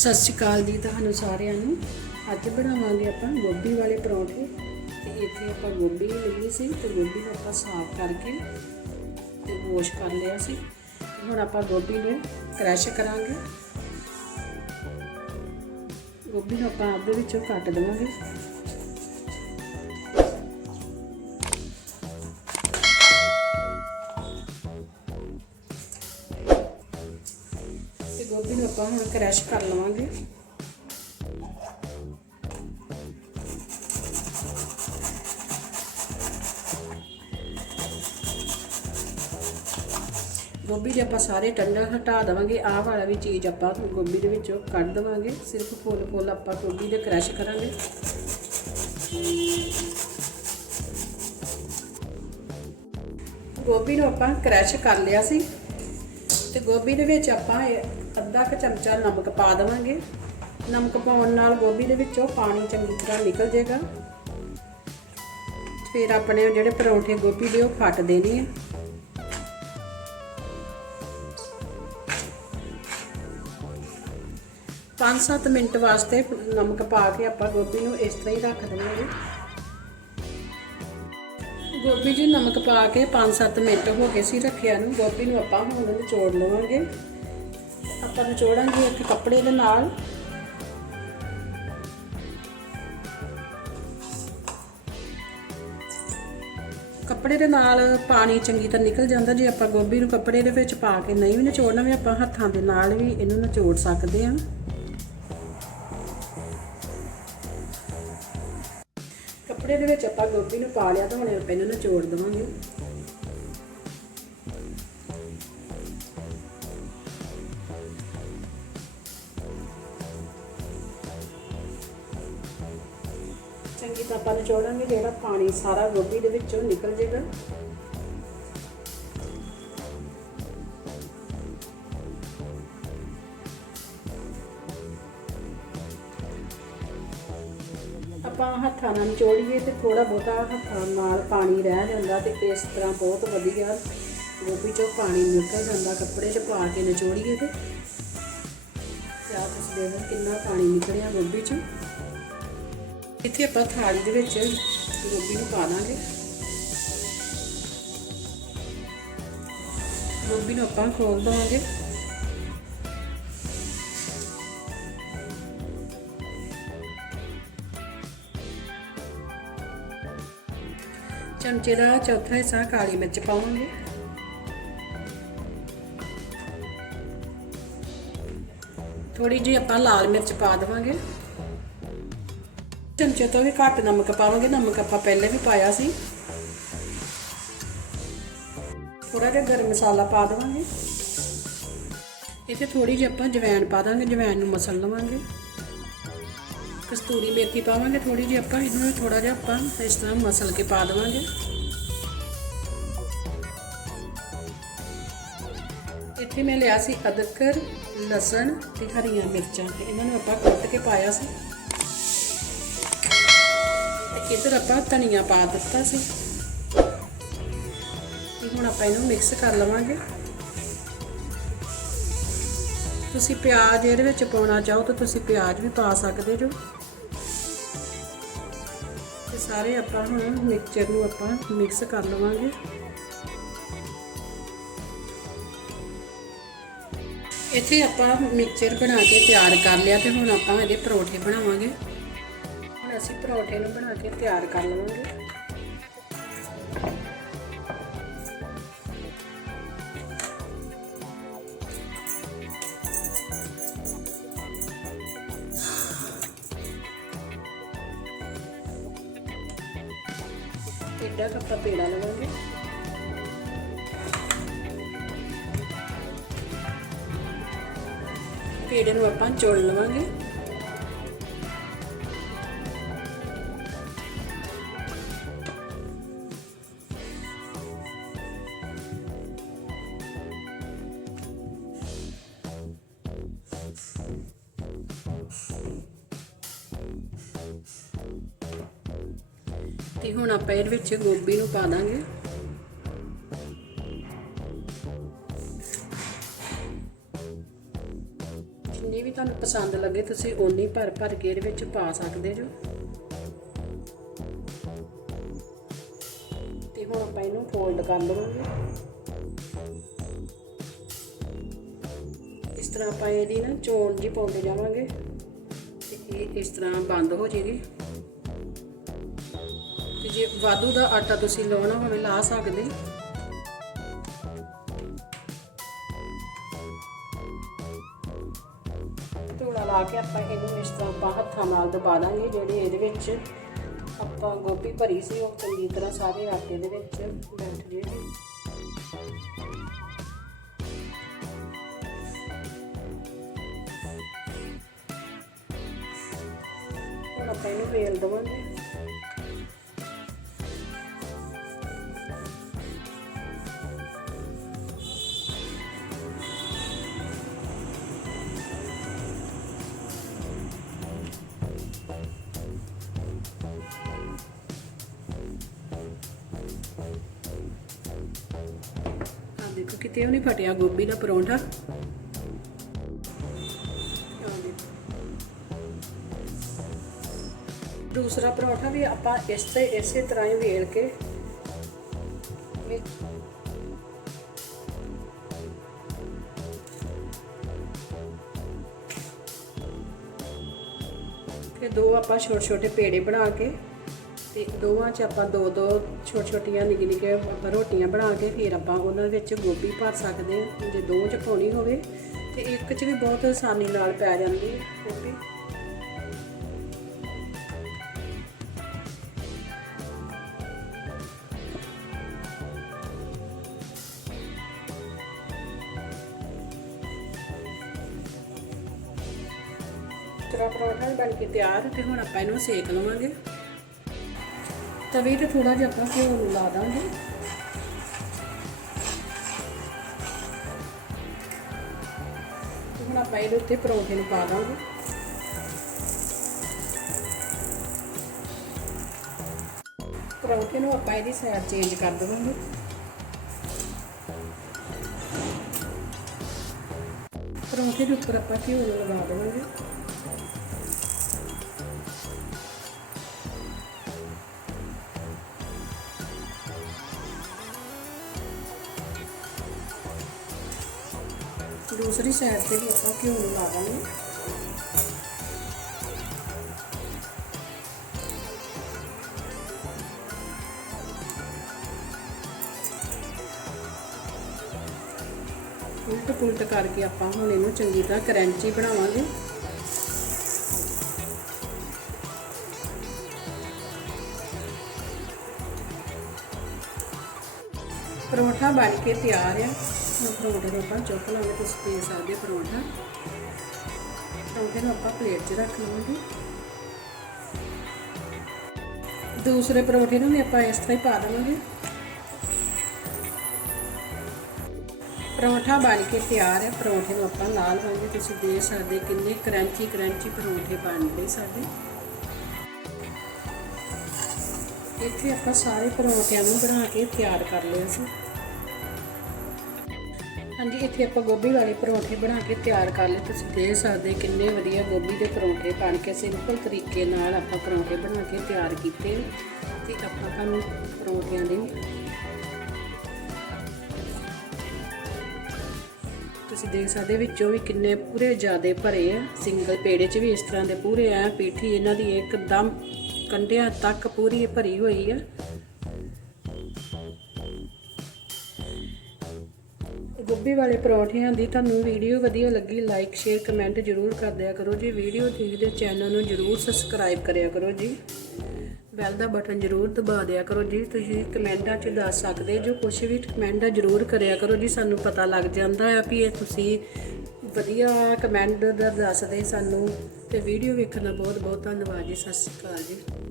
ਸਤਿ ਸ਼੍ਰੀ ਅਕਾਲ ਜੀ ਤੁਹਾਨੂੰ ਸਾਰਿਆਂ ਨੂੰ। ਅੱਜ ਬਣਾਵਾਂਗੇ ਆਪਾਂ ਗੋਭੀ ਵਾਲੇ ਪਰੌਂਠੇ। ਤੇ ਇੱਥੇ ਆਪਾਂ ਗੋਭੀ ਲਈ ਸੀ ਤੇ ਗੋਭੀ ਨੂੰ ਆਪਾਂ ਸਾਫ਼ ਕਰਕੇ ਤੇ ਵਾਸ਼ ਕਰ ਲਿਆ ਸੀ। ਤੇ ਹੁਣ ਆਪਾਂ ਗੋਭੀ ਨੂੰ ਕ੍ਰੈਸ਼ ਕਰਾਂਗੇ। ਗੋਭੀ ਨੂੰ ਆਪਾਂ ਆਪਦੇ ਵਿੱਚੋਂ ਕੱਟ ਦੇਵਾਂਗੇ। ਆਪਾਂ ਹੁਣ ਕ੍ਰੈਸ਼ ਕਰ ਲਵਾਂਗੇ। ਗੋਭੀ ਦੇ ਆਪਾਂ ਸਾਰੇ ਟੰਡਾ ਹਟਾ ਦੇਵਾਂਗੇ। ਆਹ ਵਾਲਾ ਵੀ ਚੀਜ਼ ਆਪਾਂ ਗੋਭੀ ਦੇ ਵਿੱਚੋਂ ਕੱਢ ਦੇਵਾਂਗੇ। ਸਿਰਫ ਫੁੱਲ ਫੁੱਲ ਆਪਾਂ ਗੋਭੀ ਦੇ ਕ੍ਰੈਸ਼ ਕਰਾਂਗੇ। ਗੋਭੀ ਨੂੰ ਆਪਾਂ ਕ੍ਰੈਸ਼ ਕਰ ਲਿਆ ਸੀ। ਤੇ ਗੋਭੀ ਦੇ ਵਿੱਚ ਆਪਾਂ ਇਹ ਅੱਧਾ ਕੁ ਚਮਚਾ ਨਮਕ ਪਾ ਦੇਵਾਂਗੇ। ਨਮਕ ਪਾਉਣ ਨਾਲ ਗੋਭੀ ਦੇ ਵਿੱਚੋਂ ਪਾਣੀ ਚੰਗੀ ਤਰ੍ਹਾਂ ਨਿਕਲ ਜਾਏਗਾ। ਫਿਰ ਆਪਣੇ ਜਿਹੜੇ ਪਰੌਂਠੇ ਗੋਭੀ ਦੇ ਉਹ ਫੱਟ ਦੇਣੇ ਆ। ਪੰਜ ਸੱਤ ਮਿੰਟ ਵਾਸਤੇ ਨਮਕ ਪਾ ਕੇ ਆਪਾਂ ਗੋਭੀ ਨੂੰ ਇਸ ਤਰ੍ਹਾਂ ਹੀ ਰੱਖ ਦੇਵਾਂਗੇ। ਗੋਭੀ ਜੀ ਨਮਕ ਪਾ ਕੇ 5-7 ਮਿੰਟ ਹੋ ਗਏ ਸੀ ਰੱਖਿਆ ਨੂੰ। ਗੋਭੀ ਨੂੰ ਆਪਾਂ ਹੁਣ ਨਿਚੋੜ ਲਵਾਂਗੇ। ਆਪਾਂ ਨਿਚੋੜਾਂਗੇ ਇੱਕ ਕੱਪੜੇ ਦੇ ਨਾਲ। ਕੱਪੜੇ ਦੇ ਨਾਲ ਪਾਣੀ ਚੰਗੀ ਤਰ੍ਹਾਂ ਨਿਕਲ ਜਾਂਦਾ। ਜੇ ਆਪਾਂ ਗੋਭੀ ਨੂੰ ਕੱਪੜੇ ਦੇ ਵਿੱਚ ਪਾ ਕੇ ਨਹੀਂ ਵੀ ਨਿਚੋੜਨਾ, ਵੀ ਆਪਾਂ ਹੱਥਾਂ ਦੇ ਨਾਲ ਵੀ ਇਹਨੂੰ ਨਿਚੋੜ ਸਕਦੇ ਹਾਂ। ਕੱਪੜੇ ਦੇ ਵਿੱਚ ਆਪਾਂ ਗੋਭੀ ਨੂੰ ਪਾ ਲਿਆ ਤਾਂ ਹੁਣ ਆਪਾਂ ਇਹਨਾਂ ਨੂੰ ਨਿਚੋੜ ਦੇਵਾਂਗੇ। ਚੰਗੀ ਤਰ੍ਹਾਂ ਆਪਾਂ ਨਿਚੋੜਾਂਗੇ, ਜਿਹੜਾ ਪਾਣੀ ਸਾਰਾ ਗੋਭੀ ਦੇ ਵਿੱਚੋਂ ਨਿਕਲ ਜਾਏਗਾ। ਆਪਾਂ ਹੱਥਾਂ ਨਾਲ ਨਿਚੋੜੀਏ ਤੇ ਥੋੜਾ ਬਹੁਤਾ ਹੱਥਾਂ ਨਾਲ ਪਾਣੀ ਰਹਿ ਜਾਂਦਾ ਤੇ ਇਸ ਤਰ੍ਹਾਂ ਬਹੁਤ ਵਧੀਆ ਗੋਭੀ ਚੋਂ ਪਾਣੀ ਨਿਕਲ ਜਾਂਦਾ ਕੱਪੜੇ 'ਚ ਪਾ ਕੇ ਨਿਚੋੜੀਏ ਤੇ। ਆ ਤੁਸੀਂ ਦੇਖੋ ਕਿੰਨਾ ਪਾਣੀ ਨਿਕਲਿਆ ਗੋਭੀ 'ਚ। ਇੱਥੇ ਆਪਾਂ ਥਾਲੀ ਦੇ ਵਿੱਚ ਗੋਭੀ ਨੂੰ ਪਾ ਦਾਂਗੇ। ਗੋਭੀ ਨੂੰ ਆਪਾਂ ਖੋਲ ਦਵਾਂਗੇ। ਚਮਚੇ ਦਾ ਚੌਥਾ ਹਿੱਸਾ ਕਾਲੀ ਮਿਰਚ ਪਾਵਾਂਗੇ। ਥੋੜੀ ਜਿਹੀ ਆਪਾਂ ਲਾਲ ਮਿਰਚ ਪਾ ਦੇਵਾਂਗੇ। ਚਮਚੇ ਤੋਂ ਵੀ ਘੱਟ ਨਮਕ ਪਾਵਾਂਗੇ। ਨਮਕ ਆਪਾਂ ਪਹਿਲੇ ਵੀ ਪਾਇਆ ਸੀ। ਥੋੜਾ ਜਿਹਾ ਗਰਮ ਮਸਾਲਾ ਪਾ ਦੇਵਾਂਗੇ। ਇੱਥੇ ਥੋੜੀ ਜਿਹੀ ਆਪਾਂ ਜਵੈਣ ਪਾ ਦਾਂਗੇ। ਜਵੈਣ ਨੂੰ ਮਸਲ ਲਵਾਂਗੇ। ਕਸਤੂਰੀ ਮੇਥੀ ਪਾਵਾਂਗੇ ਥੋੜੀ ਜਿਹੀ ਆਪਾਂ ਇਹਨੂੰ ਥੋੜਾ ਜਿਹਾ ਆਪਾਂ ਇਸ ਤਰ੍ਹਾਂ ਮਸਲ ਕੇ ਪਾ ਦੇਵਾਂਗੇ। ਇੱਥੇ ਮੈਂ ਲਿਆ ਸੀ ਅਦਰਕ, ਲਸਣ ਤੇ ਹਰੀਆਂ ਮਿਰਚਾਂ ਇਹਨਾਂ ਨੂੰ ਆਪਾਂ ਕੱਟ ਕੇ ਪਾਇਆ ਸੀ। ਤੇ ਇੱਧਰ ਆਪਾਂ ਧਨੀਆ ਪਾ ਦਿੱਤਾ ਸੀ। ਤੇ ਹੁਣ ਆਪਾਂ ਇਹਨੂੰ ਮਿਕਸ ਕਰ ਲਵਾਂਗੇ। ਤੁਸੀਂ ਪਿਆਜ਼ ਇਹਦੇ ਵਿੱਚ ਪਾਉਣਾ ਚਾਹੋ ਤਾਂ ਤੁਸੀਂ ਪਿਆਜ਼ ਵੀ ਪਾ ਸਕਦੇ ਜੋ। ਸਾਰੇ ਆਪਾਂ ਹੁਣ ਮਿਕਸਚਰ ਨੂੰ ਆਪਾਂ ਮਿਕਸ ਕਰ ਲਵਾਂਗੇ। ਇੱਥੇ ਆਪਾਂ ਮਿਕਸਚਰ ਬਣਾ ਕੇ ਤਿਆਰ ਕਰ ਲਿਆ ਤੇ ਹੁਣ ਆਪਾਂ ਇਹਦੇ ਪਰੌਂਠੇ ਬਣਾਵਾਂਗੇ। ਹੁਣ ਅਸੀਂ ਪਰੌਂਠੇ ਨੂੰ ਬਣਾ ਕੇ ਤਿਆਰ ਕਰ ਲਵਾਂਗੇ। ਏਡਾ ਕੁ ਆਪਾਂ ਪੇੜਾ ਲਵਾਂਗੇ ਪੇੜੇ ਨੂੰ ਆਪਾਂ ਜੋੜ ਲਵਾਂਗੇ ਤੇ ਹੁਣ ਆਪਾਂ ਇਹਦੇ ਵਿੱਚ ਗੋਭੀ ਨੂੰ ਪਾ ਦਾਂਗੇ। ਜਿੰਨੀ ਵੀ ਤੁਹਾਨੂੰ ਪਸੰਦ ਲੱਗੇ ਤੁਸੀਂ ਓਨੀ ਭਰ ਭਰ ਕੇ ਇਹਦੇ ਵਿੱਚ ਪਾ ਸਕਦੇ ਜੋ। ਤੇ ਹੁਣ ਆਪਾਂ ਇਹਨੂੰ ਫੋਲਡ ਕਰ ਲਵਾਂਗੇ। ਇਸ ਤਰ੍ਹਾਂ ਆਪਾਂ ਇਹਦੀ ਨਾ ਚੋਣ ਜੀ ਪਾਉਂਦੇ ਜਾਵਾਂਗੇ। ਤੇ ਇਹ ਇਸ ਤਰ੍ਹਾਂ ਬੰਦ ਹੋ ਜੇਗੀ। ਜੇ ਵਾਧੂ ਦਾ ਆਟਾ ਤੁਸੀਂ ਲਾਉਣਾ ਹੋਵੇ, ਲਾ ਸਕਦੇ। ਧੂੜਾ ਲਾ ਕੇ ਆਪਾਂ ਇਹਨੂੰ ਇਸ ਤਰ੍ਹਾਂ ਆਪਾਂ ਹੱਥਾਂ ਨਾਲ ਦਬਾ ਦਾਂਗੇ, ਜਿਹੜੇ ਇਹਦੇ ਵਿੱਚ ਆਪਾਂ ਗੋਭੀ ਭਰੀ ਸੀ, ਉਹ ਚੰਗੀ ਤਰ੍ਹਾਂ ਸਾਰੇ ਆਟੇ ਦੇ ਵਿੱਚ ਬੈਠ ਜਾਏਗੀ ਆਪਾਂ ਇਹਨੂੰ ਵੇਲ ਦਵਾਂਗੇ। ਕਿਤੇ ਉਹ ਨਹੀਂ ਫਟਿਆ, ਗੋਭੀ ਦਾ ਪਰੌਂਠਾ। ਦੂਸਰਾ ਪਰੌਂਠਾ ਵੀ ਆਪਾਂ ਇਸ ਤੇ ਇਸੇ ਤਰ੍ਹਾਂ ਹੀ ਵੇਲ ਕੇ ਫਿਰ ਦੋ ਆਪਾਂ ਛੋਟੇ ਛੋਟੇ ਪੇੜੇ ਬਣਾ ਕੇ ਇੱਕ ਦੋਵਾਂ 'ਚ ਆਪਾਂ ਦੋ ਦੋ ਛੋਟੇ ਛੋਟੀਆਂ ਨਿੱਕੀ ਨਿੱਕੇ ਆਪਾਂ ਰੋਟੀਆਂ ਬਣਾ ਕੇ ਫਿਰ ਆਪਾਂ ਉਹਨਾਂ ਵਿੱਚ ਗੋਭੀ ਭਰ ਸਕਦੇ ਹਾਂ। ਜੇ ਦੋ 'ਚ ਪਾਉਣੀ ਹੋਵੇ ਤੇ ਇੱਕ 'ਚ ਵੀ ਬਹੁਤ ਆਸਾਨੀ ਨਾਲ ਪੈ ਜਾਂਦੀ ਹੈ ਗੋਭੀ। ਤੇਰਾ ਪਰੌਂਠਾ ਬਣ ਕੇ ਤਿਆਰ ਤੇ ਹੁਣ ਆਪਾਂ ਇਹਨੂੰ ਸੇਕ ਲਵਾਂਗੇ। ਤਵੇ ਤੇ ਥੋੜਾ ਜਿਹਾ ਆਪਾਂ ਘਿਓ ਨੂੰ ਲਾ ਦਾਂਗੇ। ਹੁਣ ਆਪਾਂ ਇਹਦੇ ਉੱਤੇ ਪਰੌਂਠੇ ਨੂੰ ਪਾ ਦਾਂਗੇ। ਪਰੌਂਠੇ ਨੂੰ ਆਪਾਂ ਇਹਦੀ ਸਾਈਡ ਚੇਂਜ ਕਰ ਦੇਵਾਂਗੇ। ਪਰੌਂਠੇ ਦੇ ਉੱਪਰ ਆਪਾਂ ਘਿਓ ਨੂੰ ਲਗਾ ਦੇਵਾਂਗੇ। ਦੂਸਰੀ ਸਾਈਡ ਤੇ ਵੀ ਆਪਾਂ ਘਿਓ ਨੂੰ ਲਾ ਦਾਂਗੇ ਉਲਟ ਪੁਲਟ ਕਰਕੇ ਆਪਾਂ ਹੁਣ ਇਹਨੂੰ ਚੰਗੀ ਤਰ੍ਹਾਂ ਕਰੰਚੀ ਬਣਾਵਾਂਗੇ। ਪਰੌਂਠਾ ਬਣ ਕੇ ਤਿਆਰ ਆ। ਪਰੌਂਠੇ ਨੂੰ ਆਪਾਂ ਚੁੱਕ ਲਾਂਗੇ, ਤੁਸੀਂ ਪੀ ਸਕਦੇ ਪਰੌਂਠਾ। ਪਰੌਂਠੇ ਨੂੰ ਆਪਾਂ ਪਲੇਟ 'ਚ ਰੱਖ ਲਵਾਂਗੇ ਦੂਸਰੇ ਪਰੌਂਠੇ ਨੂੰ ਵੀ ਆਪਾਂ ਇਸ ਤਰ੍ਹਾਂ ਹੀ ਪਾ ਦੇਵਾਂਗੇ। ਪਰੌਂਠਾ ਬਣ ਕੇ ਤਿਆਰ ਹੈ, ਪਰੌਂਠੇ ਨੂੰ ਆਪਾਂ ਲਾ ਲਵਾਂਗੇ ਤੁਸੀਂ ਦੇਖ ਸਕਦੇ ਕਿੰਨੇ ਕਰੰਚੀ ਕਰੰਚੀ ਪਰੌਂਠੇ ਬਣਦੇ ਸਾਡੇ। ਇੱਥੇ ਆਪਾਂ ਸਾਰੇ ਪਰੌਂਠਿਆਂ ਨੂੰ ਬਣਾ ਕੇ ਤਿਆਰ ਕਰ ਲਿਆ ਸੀ ਹਾਂਜੀ, ਇੱਥੇ ਆਪਾਂ ਗੋਭੀ ਵਾਲੇ ਪਰੌਂਠੇ ਬਣਾ ਕੇ ਤਿਆਰ ਕਰ ਲਏ ਤੁਸੀਂ ਦੇਖ ਸਕਦੇ ਕਿੰਨੇ ਵਧੀਆ ਗੋਭੀ ਦੇ ਪਰੌਂਠੇ ਬਣ ਕੇ ਸਿੰਪਲ ਤਰੀਕੇ ਨਾਲ ਆਪਾਂ ਪਰੌਂਠੇ ਬਣਾ ਕੇ ਤਿਆਰ ਕੀਤੇ ਤੇ ਆਪਾਂ ਤੁਹਾਨੂੰ ਪਰੌਂਠਿਆਂ ਦੇ ਤੁਸੀਂ ਦੇਖ ਸਕਦੇ ਵਿੱਚੋਂ ਵੀ ਕਿੰਨੇ ਪੂਰੇ ਜ਼ਿਆਦੇ ਭਰੇ ਆ। ਸਿੰਗਲ ਪੇੜੇ 'ਚ ਵੀ ਇਸ ਤਰ੍ਹਾਂ ਦੇ ਪੂਰੇ ਆ, ਪੀਠੀ ਇਹਨਾਂ ਦੀ ਇੱਕਦਮ ਕੰਡਿਆਂ ਤੱਕ ਪੂਰੀ ਭਰੀ ਹੋਈ ਆ। ਗੋਭੀ ਵਾਲੇ ਪਰੌਂਠਿਆਂ ਦੀ ਤੁਹਾਨੂੰ ਵੀਡੀਓ ਵਧੀਆ ਲੱਗੀ ਲਾਈਕ ਸ਼ੇਅਰ ਕਮੈਂਟ ਜ਼ਰੂਰ ਕਰ ਦਿਆ ਕਰੋ ਜੀ। ਵੀਡੀਓ ਦੇਖਦੇ ਚੈਨਲ ਨੂੰ ਜ਼ਰੂਰ ਸਬਸਕ੍ਰਾਈਬ ਕਰਿਆ ਕਰੋ ਜੀ। ਬੈਲ ਦਾ ਬਟਨ ਜ਼ਰੂਰ ਦਬਾ ਦਿਆ ਕਰੋ ਜੀ। ਤੁਸੀਂ ਕਮੈਂਟਾਂ 'ਚ ਦੱਸ ਸਕਦੇ ਜੋ ਕੁਝ ਵੀ ਕਮੈਂਟ ਜ਼ਰੂਰ ਕਰਿਆ ਕਰੋ ਜੀ। ਸਾਨੂੰ ਪਤਾ ਲੱਗ ਜਾਂਦਾ ਆ ਵੀ ਇਹ ਤੁਸੀਂ ਵਧੀਆ ਕਮੈਂਟ ਦਾ ਦੱਸਦੇ ਸਾਨੂੰ। ਤੇ ਵੀਡੀਓ ਵੇਖਣ ਦਾ ਬਹੁਤ ਬਹੁਤ ਧੰਨਵਾਦ ਜੀ। ਸਤਿ ਸ਼੍ਰੀ ਅਕਾਲ ਜੀ।